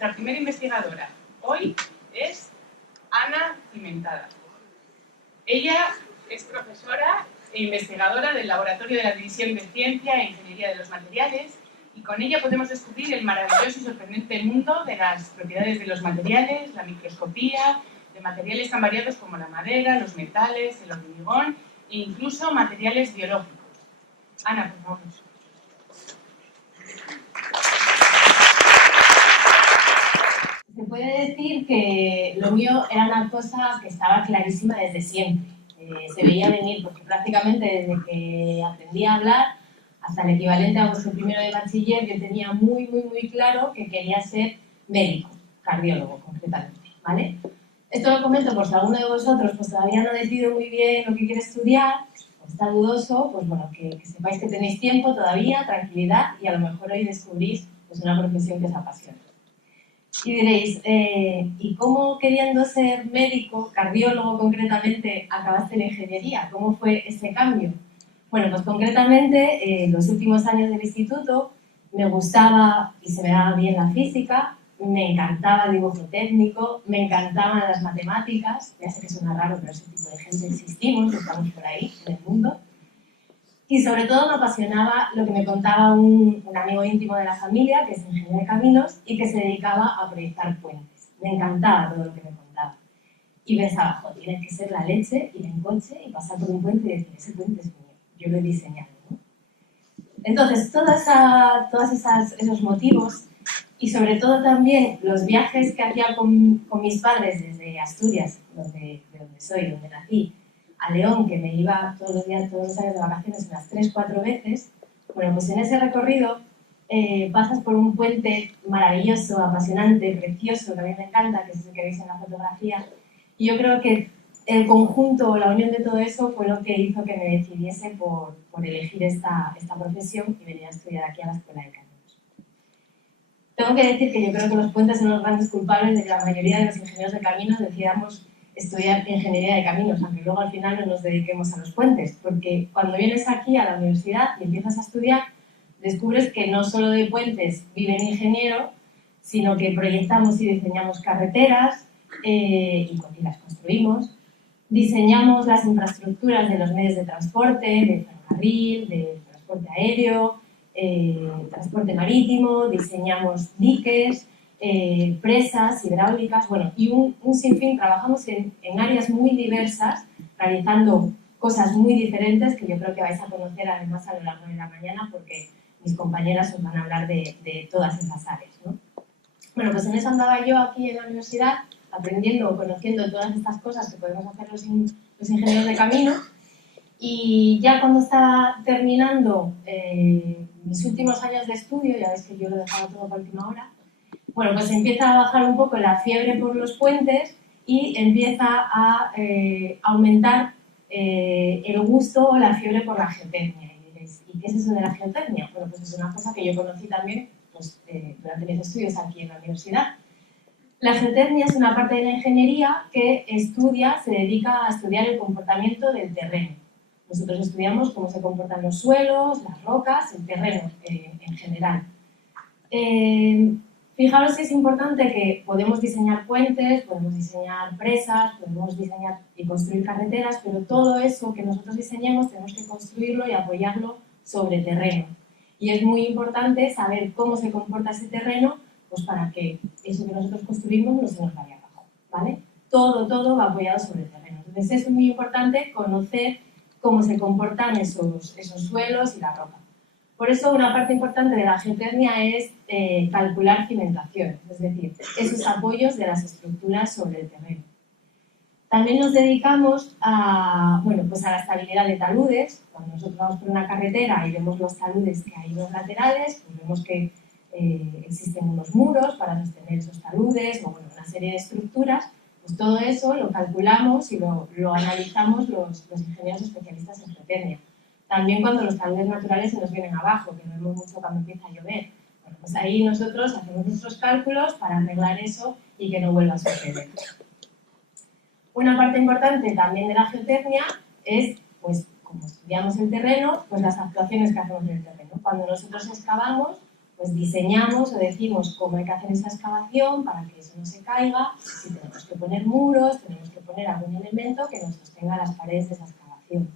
nuestra primera investigadora hoy es Ana Cimentada. Ella es profesora e investigadora del Laboratorio de la División de Ciencia e Ingeniería de los Materiales, y con ella podemos descubrir el maravilloso y sorprendente mundo de las propiedades de los materiales, la microscopía, de materiales tan variados como la madera, los metales, el hormigón e incluso materiales biológicos. Ana, por favor. Se puede decir que lo mío era una cosa que estaba clarísima desde siempre. Se veía venir porque prácticamente desde que aprendí a hablar hasta el equivalente a vuestro primero de bachiller yo tenía muy claro que quería ser médico, cardiólogo concretamente, ¿vale? Esto lo comento por si alguno de vosotros pues todavía no ha decidido muy bien lo que quiere estudiar o está dudoso, pues bueno, que sepáis que tenéis tiempo todavía, tranquilidad, y a lo mejor hoy descubrís pues una profesión que os apasiona. Y diréis, ¿y cómo, queriendo ser médico, cardiólogo concretamente, acabaste en ingeniería? ¿Cómo fue ese cambio? Bueno, pues concretamente, los últimos años del instituto me gustaba y se me daba bien la física, me encantaba el dibujo técnico, me encantaban las matemáticas, ya sé que suena raro, pero ese tipo de gente existimos, estamos por ahí en el mundo. Y sobre todo me apasionaba lo que me contaba un amigo íntimo de la familia, que es ingeniero de caminos y que se dedicaba a proyectar puentes. Me encantaba todo lo que me contaba. Y pensaba, joder, tiene que ser la leche, ir en coche y pasar por un puente y decir, ese puente es mío, yo lo he diseñado, ¿no? Entonces, todos esos motivos y sobre todo también los viajes que hacía con mis padres desde Asturias, de donde soy, donde nací, a León, que me iba todos los años de vacaciones unas 3-4 veces, bueno, pues en ese recorrido pasas por un puente maravilloso, apasionante, precioso, que a mí me encanta, que es el que veis en la fotografía, y yo creo que el conjunto, la unión de todo eso fue lo que hizo que me decidiese por elegir esta profesión y venir a estudiar aquí a la Escuela de Caminos. Tengo que decir que yo creo que los puentes son los grandes culpables de que la mayoría de los ingenieros de caminos decidamos estudiar ingeniería de caminos, aunque luego al final no nos dediquemos a los puentes, porque cuando vienes aquí a la universidad y empiezas a estudiar, descubres que no solo de puentes vive el ingeniero, sino que proyectamos y diseñamos carreteras y las construimos, diseñamos las infraestructuras de los medios de transporte, de ferrocarril, de transporte aéreo, transporte marítimo, diseñamos diques, presas hidráulicas, bueno, y un sinfín. Trabajamos en áreas muy diversas, realizando cosas muy diferentes que yo creo que vais a conocer además a lo largo de la mañana porque mis compañeras os van a hablar de todas esas áreas, ¿no? Bueno, pues en eso andaba yo aquí en la universidad, aprendiendo, conociendo todas estas cosas que podemos hacer los ingenieros de camino, y ya cuando estaba terminando mis últimos años de estudio, ya veis que yo lo he dejado todo para última hora, bueno, pues empieza a bajar un poco la fiebre por los puentes y empieza a aumentar el gusto o la fiebre por la geotecnia. Y diréis, ¿y qué es eso de la geotecnia? Bueno, pues es una cosa que yo conocí también pues, durante mis estudios aquí en la universidad. La geotecnia es una parte de la ingeniería que se dedica a estudiar el comportamiento del terreno. Nosotros estudiamos cómo se comportan los suelos, las rocas, el terreno en general. Fijaros que es importante que podemos diseñar puentes, podemos diseñar presas, podemos diseñar y construir carreteras, pero todo eso que nosotros diseñemos tenemos que construirlo y apoyarlo sobre terreno. Y es muy importante saber cómo se comporta ese terreno, pues para que eso que nosotros construimos no se nos vaya abajo, ¿vale? Todo va apoyado sobre terreno. Entonces es muy importante conocer cómo se comportan esos suelos y la roca. Por eso una parte importante de la geotecnia es calcular cimentación, es decir, esos apoyos de las estructuras sobre el terreno. También nos dedicamos a la estabilidad de taludes. Cuando nosotros vamos por una carretera y vemos los taludes que hay en los laterales, pues vemos que existen unos muros para sostener esos taludes o una serie de estructuras. Pues todo eso lo calculamos y lo analizamos los ingenieros especialistas en geotecnia. También cuando los taludes naturales se nos vienen abajo, que no vemos mucho cuando empieza a llover. Bueno, pues ahí nosotros hacemos nuestros cálculos para arreglar eso y que no vuelva a suceder. Una parte importante también de la geotecnia es, pues, como estudiamos el terreno, pues las actuaciones que hacemos en el terreno. Cuando nosotros excavamos, pues diseñamos o decimos cómo hay que hacer esa excavación para que eso no se caiga, si tenemos que poner muros, tenemos que poner algún elemento que nos sostenga las paredes de esa excavación.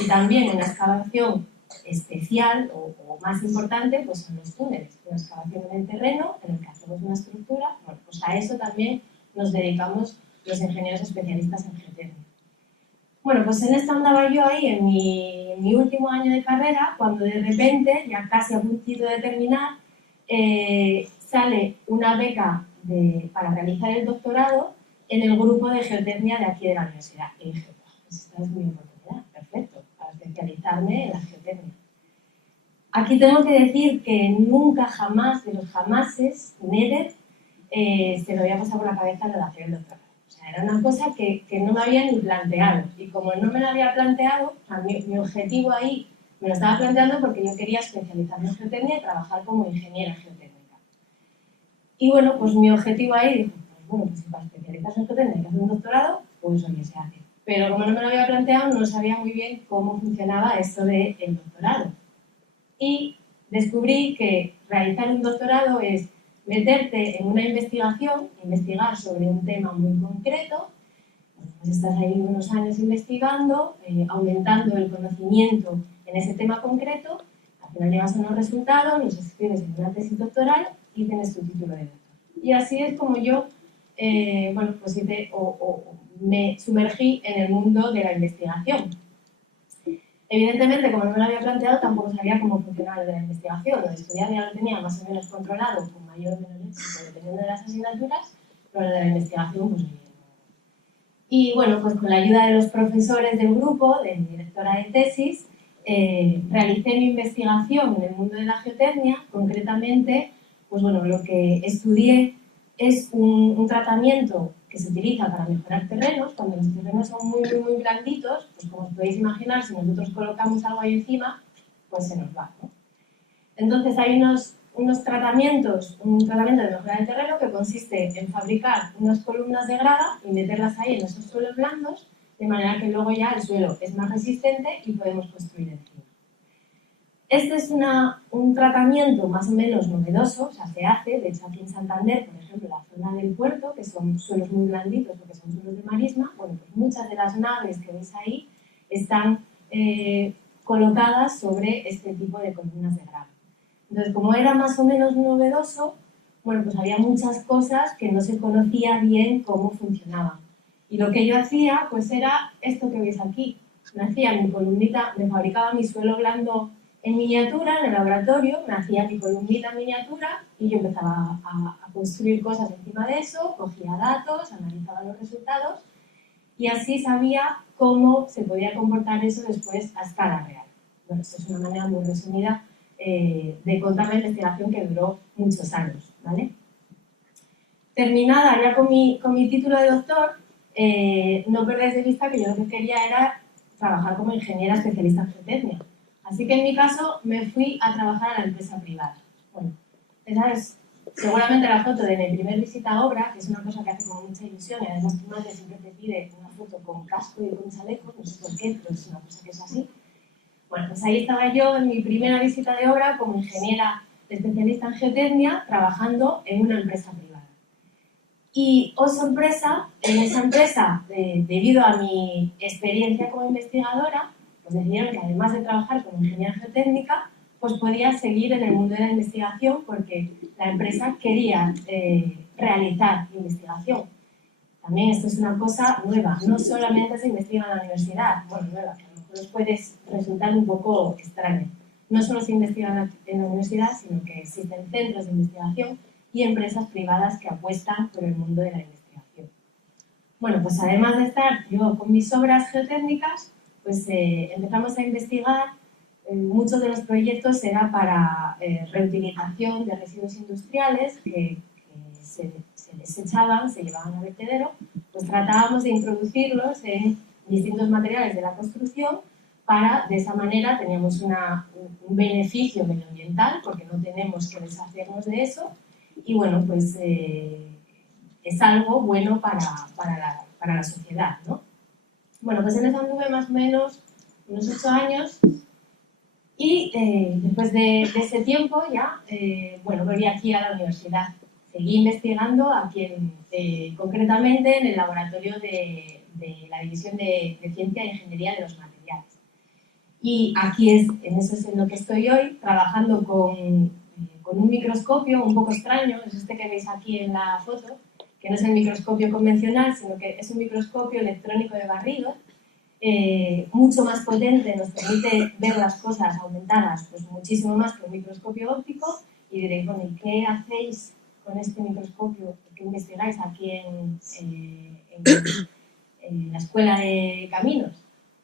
Y también una excavación especial o más importante pues son los túneles, una excavación en el terreno en el que hacemos una estructura. Bueno, pues a eso también nos dedicamos los ingenieros especialistas en geotecnia. Bueno, pues en esto andaba yo ahí en mi último año de carrera, cuando de repente, ya casi a puntito de terminar, sale una beca para realizar el doctorado en el grupo de geotecnia de aquí de la universidad. Y dije, pues esta es mi oportunidad, perfecto, para especializarme en la geotecnia. Aquí tengo que decir que nunca, jamás, de los jamases, never, se me había pasado por la cabeza lo de hacer el doctorado. O sea, era una cosa que no me había ni planteado. Y como no me lo había planteado, o sea, mi objetivo ahí me lo estaba planteando porque yo quería especializarme en geotecnia y trabajar como ingeniera geotécnica. Y bueno, pues mi objetivo ahí, dije, pues bueno, pues si para especializarse en geotecnia hay que hacer un doctorado, pues oye, se hace. Pero como no me lo había planteado, no sabía muy bien cómo funcionaba esto del doctorado. Y descubrí que realizar un doctorado es meterte en una investigación, investigar sobre un tema muy concreto, pues estás ahí unos años investigando, aumentando el conocimiento en ese tema concreto, al final llegas a unos resultados, los escribes en una tesis doctoral y tienes tu título de doctor. Y así es como yo bueno, pues me sumergí en el mundo de la investigación. Evidentemente, como no me lo había planteado, tampoco sabía cómo funcionaba lo de la investigación. Lo de estudiar ya lo tenía más o menos controlado, con mayor o menor éxito, dependiendo de las asignaturas, pero lo de la investigación, pues bien. Y bueno, pues con la ayuda de los profesores del grupo, de mi directora de tesis, realicé mi investigación en el mundo de la geotecnia. Concretamente, pues bueno, lo que estudié es un tratamiento que se utiliza para mejorar terrenos. Cuando los terrenos son muy blanditos, pues como os podéis imaginar, si nosotros colocamos algo ahí encima, pues se nos va, ¿no? Entonces hay unos tratamientos, un tratamiento de mejora del terreno que consiste en fabricar unas columnas de grava y meterlas ahí en esos suelos blandos, de manera que luego ya el suelo es más resistente y podemos construir encima. Este es un tratamiento más o menos novedoso, o sea, se hace, de hecho aquí en Santander, por ejemplo, la zona del puerto, que son suelos muy blanditos porque son suelos de marisma, bueno, pues muchas de las naves que veis ahí están colocadas sobre este tipo de columnas de grava. Entonces, como era más o menos novedoso, bueno, pues había muchas cosas que no se conocía bien cómo funcionaban. Y lo que yo hacía, pues era esto que veis aquí. Me hacía mi columnita, me fabricaba mi suelo blando en miniatura, en el laboratorio, me hacía mi columnita en miniatura y yo empezaba a construir cosas encima de eso, cogía datos, analizaba los resultados y así sabía cómo se podía comportar eso después a escala real. Bueno, esto es una manera muy resumida de contar la investigación que duró muchos años, ¿vale? Terminada ya con mi título de doctor, no perdáis de vista que yo lo que quería era trabajar como ingeniera especialista en geotecnia. Así que en mi caso me fui a trabajar a la empresa privada. Bueno, esa es seguramente la foto de mi primer visita a obra, que es una cosa que hace como mucha ilusión y además tu madre siempre te pide una foto con casco y con chaleco, no sé por qué, pero es una cosa que es así. Bueno, pues ahí estaba yo en mi primera visita de obra como ingeniera especialista en geotecnia, trabajando en una empresa privada. Y, oh sorpresa, en esa empresa, debido a mi experiencia como investigadora, pues decidieron que además de trabajar como ingeniera geotécnica, pues podía seguir en el mundo de la investigación porque la empresa quería realizar investigación. También esto es una cosa nueva, no solamente se investiga en la universidad, bueno, nueva, que a lo mejor os puede resultar un poco extraño. No solo se investiga en la universidad, sino que existen centros de investigación y empresas privadas que apuestan por el mundo de la investigación. Bueno, pues además de estar yo con mis obras geotécnicas, pues empezamos a investigar. Muchos de los proyectos era para reutilización de residuos industriales que se desechaban, se llevaban al vertedero, pues tratábamos de introducirlos en distintos materiales de la construcción para, de esa manera, teníamos un beneficio medioambiental porque no tenemos que deshacernos de eso y, bueno, pues es algo bueno para la sociedad, ¿no? Bueno, pues en eso anduve más o menos unos 8 años Y después de ese tiempo ya, bueno, volví aquí a la universidad. Seguí investigando aquí, concretamente en el laboratorio de la División de Ciencia e Ingeniería de los Materiales. Y aquí en eso es en lo que estoy hoy, trabajando con un microscopio un poco extraño, es este que veis aquí en la foto, que no es el microscopio convencional, sino que es un microscopio electrónico de barrido, mucho más potente, nos permite ver las cosas aumentadas pues muchísimo más que un microscopio óptico. Y diréis, bueno, ¿y qué hacéis con este microscopio? ¿Qué investigáis aquí en la Escuela de Caminos?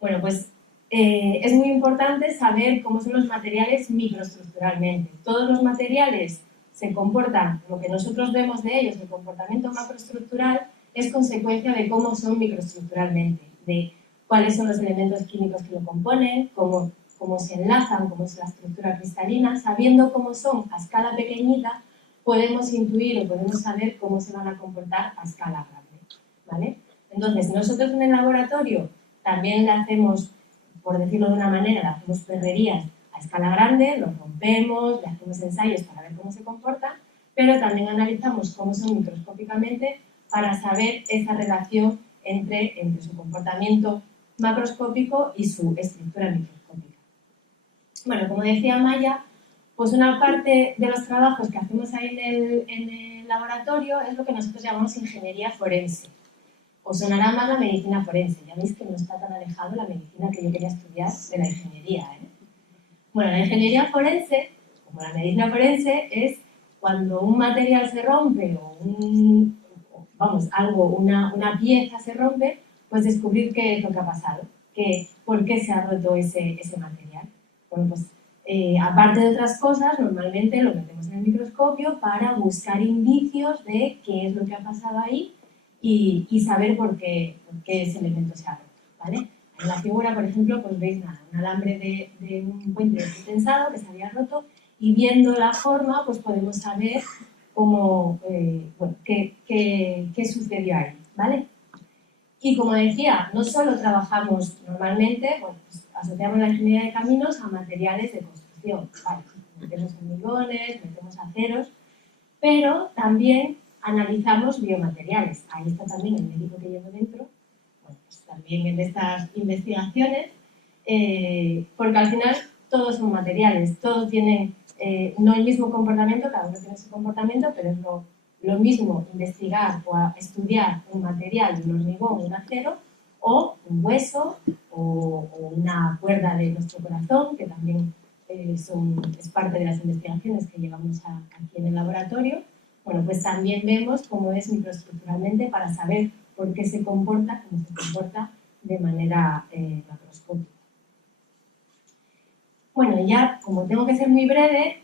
Bueno, pues es muy importante saber cómo son los materiales microestructuralmente. Todos los materiales se comportan, lo que nosotros vemos de ellos, el comportamiento macroestructural, es consecuencia de cómo son microestructuralmente, de cuáles son los elementos químicos que lo componen, cómo se enlazan, cómo es la estructura cristalina. Sabiendo cómo son a escala pequeñita, podemos intuir o podemos saber cómo se van a comportar a escala grande, ¿vale? Entonces, nosotros en el laboratorio también le hacemos, por decirlo de una manera, le hacemos perrerías a escala grande, los rompemos, le hacemos ensayos para ver cómo se comportan, pero también analizamos cómo son microscópicamente para saber esa relación entre su comportamiento macroscópico y su estructura microscópica. Bueno, como decía Maya, pues una parte de los trabajos que hacemos ahí en el laboratorio es lo que nosotros llamamos ingeniería forense. Os sonará más la medicina forense, ya veis que no está tan alejado la medicina que yo quería estudiar de la ingeniería, ¿eh? Bueno, la ingeniería forense, como la medicina forense, es cuando un material se rompe o una pieza se rompe, pues descubrir qué es lo que ha pasado, por qué se ha roto ese material. Bueno, pues aparte de otras cosas, normalmente lo metemos en el microscopio para buscar indicios de qué es lo que ha pasado ahí y saber por qué ese elemento se ha roto, ¿vale? En la figura, por ejemplo, pues veis nada, un alambre de un puente tensado que se había roto, y viendo la forma pues podemos saber cómo, qué sucedió ahí, ¿vale? Y como decía, no solo trabajamos normalmente, bueno, pues asociamos la ingeniería de caminos a materiales de construcción, ¿vale? Metemos hormigones, metemos aceros, pero también analizamos biomateriales. Ahí está también el médico que llevo dentro, bueno, pues también en estas investigaciones, porque al final todos son materiales, todos tienen no el mismo comportamiento, cada uno tiene su comportamiento, pero es lo mismo investigar o estudiar un material, un hormigón, un acero, o un hueso, o una cuerda de nuestro corazón, que también es parte de las investigaciones que llevamos aquí en el laboratorio. Bueno, pues también vemos cómo es microestructuralmente para saber por qué se comporta, cómo se comporta de manera macroscópica. Bueno, ya como tengo que ser muy breve,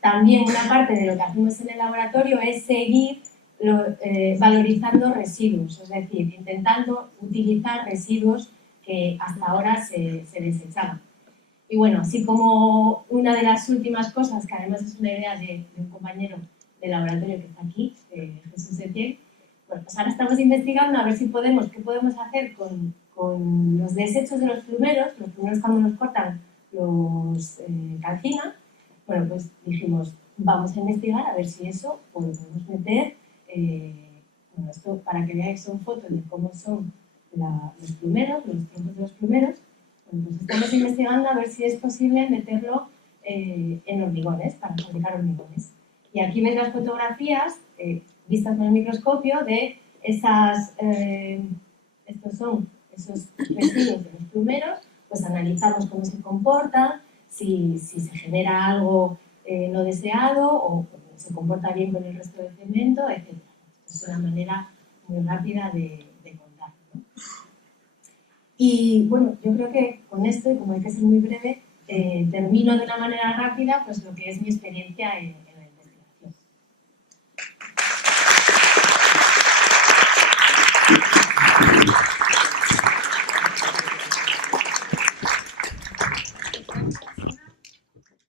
también una parte de lo que hacemos en el laboratorio es seguir valorizando residuos, es decir, intentando utilizar residuos que hasta ahora se desechaban. Y bueno, así como una de las últimas cosas, que además es una idea de un compañero del laboratorio que está aquí, Jesús Etienne, bueno, pues ahora estamos investigando a ver qué podemos hacer con los desechos de los plumeros cuando nos cortan los calcina. Bueno, pues dijimos, vamos a investigar a ver si eso podemos meter, bueno, esto para que veáis son fotos de cómo son los plumeros, los troncos de los plumeros. Bueno, pues estamos investigando a ver si es posible meterlo en hormigones, para fabricar hormigones. Y aquí veis las fotografías vistas con el microscopio de estos son esos residuos de los plumeros, pues analizamos cómo se comportan, si se genera algo no deseado o se comporta bien con el resto del cemento, etc. Es una manera muy rápida de contar, ¿no? Y bueno, yo creo que con esto, y como hay que ser muy breve, termino de una manera rápida pues lo que es mi experiencia en